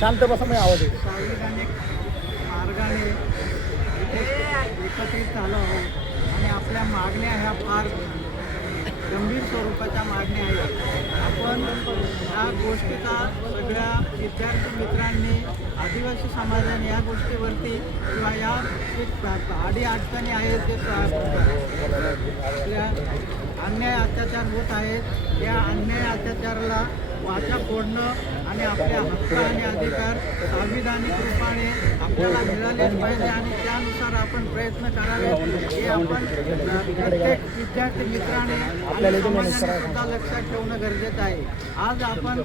शांत बसा मी आवाज येतो. संविधानिक मार्गाने इथे एकत्रित झालो आहोत आणि आपल्या मागण्या ह्या फार गंभीर स्वरूपाच्या मागण्या आहेत. आपण ह्या गोष्टीचा सगळ्या विद्यार्थी मित्रांनी, आदिवासी समाजाने या गोष्टीवरती किंवा या अडी अडचणी आहेत ते आपल्या अन्याय अत्याचार होत आहेत, या अन्याय अत्याचाराला वाचा फोडणं आणि आपल्या हक्क आणि अधिकार संविधानिक रूपाने आपल्याला मिळालेच पाहिजे आणि त्यानुसार आपण प्रयत्न करावे हे आपण प्रत्येक विद्यार्थी मित्राने आणि समाजाने सुद्धा लक्षात ठेवणं गरजेचं आहे. आज आपण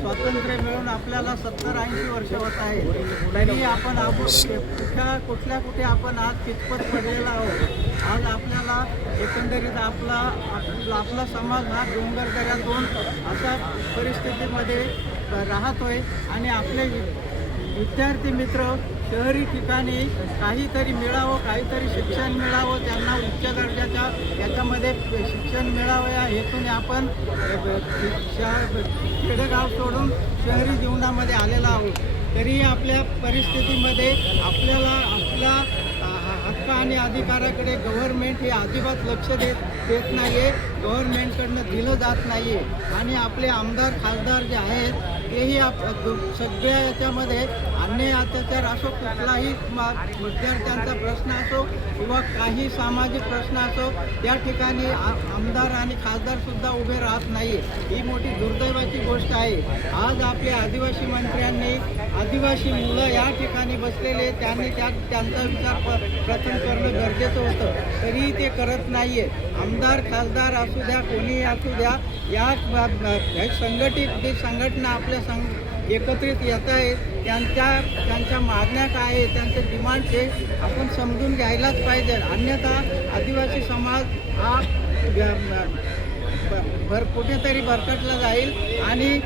स्वातंत्र्य मिळून आपल्याला 70-80 वर्ष होत आहे, तरी आपण कुठे आपण आज कितपत पडलेला आहोत. आज आपल्याला एकंदरीत आपला समाज हा डोंगरदऱ्यातून अशा परिस्थितीमध्ये राहतोय आणि आपले विद्यार्थी मित्र शहरी ठिकाणी काहीतरी मिळावं, काहीतरी शिक्षण मिळावं, त्यांना उच्च दर्जाच्या याच्यामध्ये शिक्षण मिळावं या हेतूने आपण खेडेगाव सोडून शहरी जीवनामध्ये आलेलो आहोत. तरीही आपल्या परिस्थितीमध्ये आपल्याला आपला हक्क आणि अधिकाराकडे गव्हर्नमेंट हे अजिबात लक्ष देत नाही आहे, गव्हर्नमेंटकडनं दिलं जात नाही आहे. आणि आपले आमदार खासदार जे आहेत तेही सगळ्या याच्यामध्ये अन्याय अत्याचार असो, कुठलाही विद्यार्थ्यांचा प्रश्न असो किंवा काही सामाजिक प्रश्न असो, त्या ठिकाणी आमदार आणि खासदारसुद्धा उभे राहत नाही. ही मोठी दुर्दैवाची गोष्ट आहे. आज आपल्या आदिवासी मंत्र्यांनी आदिवासी मुलं या ठिकाणी बसलेले, त्यांनी त्यांचा विचार प्रथम करणं गरजेचं होतं, तरीही ते करत नाही आहे. आमदार खासदार असू द्या, कोणीही असू द्या, या संघटित जी संघटना आपल्या एकत्रित येत आहेत त्यांच्या मागण्या काय आहेत, त्यांचे डिमांड्स आहे आपण समजून घ्यायलाच पाहिजे. अन्यथा आदिवासी समाज हा कुठेतरी भरकटला जाईल आणि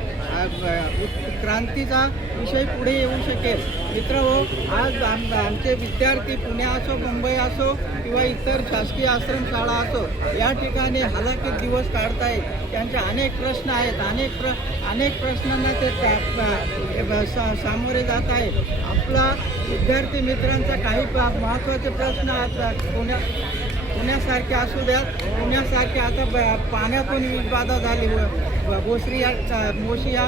क्रांतीचा विषय पुढे येऊ शकेल. मित्रहो, आज आमचे विद्यार्थी पुणे असो, मुंबई असो किंवा इतर शासकीय आश्रमशाळा असो, या ठिकाणी हालाकीत दिवस काढत आहेत. त्यांचे अनेक प्रश्न आहेत, अनेक प्रश्नांना ते सामोरे जात आहेत. आपला विद्यार्थी मित्रांचा काही महत्त्वाचे प्रश्न पुण्यासारखे असू द्यात, पुण्यासारखे आता पाण्यातून वीजबाधा झाली, मोशी या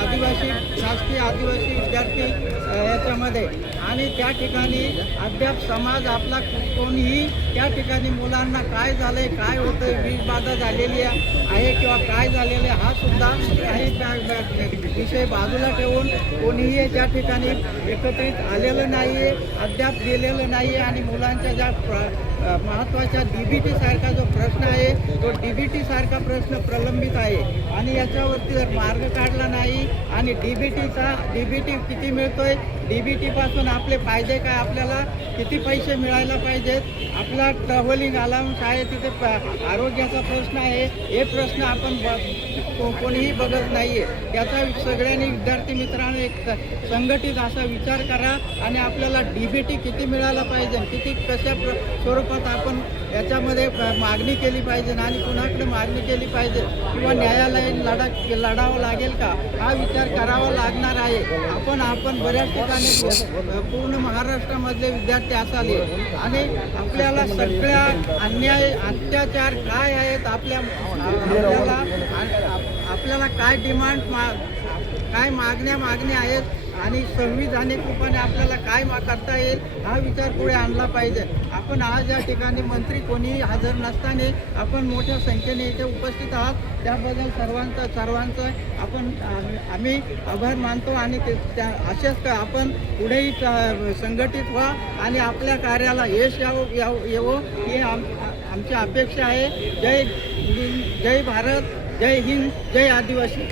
आदिवासी शासकीय आदिवासी विद्यार्थी याच्यामध्ये, आणि त्या ठिकाणी अद्याप समाज आपला कोणीही त्या ठिकाणी मुलांना काय झालं आहे, काय होतं आहे, वीजबाधा झालेली आहे किंवा काय झालेलं आहे हा सुद्धा काही विषय बाजूला ठेवून कोणीही त्या ठिकाणी एकत्रित आलेलं नाही आहे, अद्याप गेलेलं नाही आहे. आणि मुलांच्या ज्या महत्त्वाच्या DBT सारखा जो प्रश्न आहे तो DBT सारखा प्रश्न प्रलंबित आहे आणि याच्यावरती जर मार्ग काढला नाही आणि DBT किती मिळतोय, DBT पासून आपले फायदे काय, आपल्याला किती पैसे मिळायला पाहिजेत, आपला ट्रॅव्हलिंग अलाउन्स आहे, तिथे आरोग्याचा प्रश्न आहे, हे प्रश्न आपण कोणीही बघत नाही आहे. त्याचा सगळ्यांनी विद्यार्थी मित्रांनो एक संघटित असा विचार करा आणि आपल्याला DBT किती मिळायला पाहिजे, किती कशा स्वरूपात आपण याच्यामध्ये मागणी केली पाहिजे आणि कुणाकडे मागणी केली पाहिजे किंवा न्यायालयीन लढावं लागेल का, हा विचार करावा लागणार आहे. आपण बऱ्याच ठिकाणी पूर्ण महाराष्ट्रामधले विद्यार्थी असाले आणि आपल्याला सगळ्या अन्याय अत्याचार काय आहेत, आपल्याला काय डिमांड काय मागण्या आहेत आणि संविधानिक रूपाने आपल्याला काय करता येईल हा विचार पुढे आणला पाहिजे. आपण आज या ठिकाणी मंत्री कोणीही हजर नसताना आपण मोठ्या संख्येने इथे उपस्थित आहात, त्याबद्दल सर्वांचं आम्ही आभार मानतो आणि असेच आपण पुढेही संघटित व्हा आणि आपल्या कार्याला यश येवो ही आमची अपेक्षा आहे. जय भारत, जय हिंद, जय आदिवासी.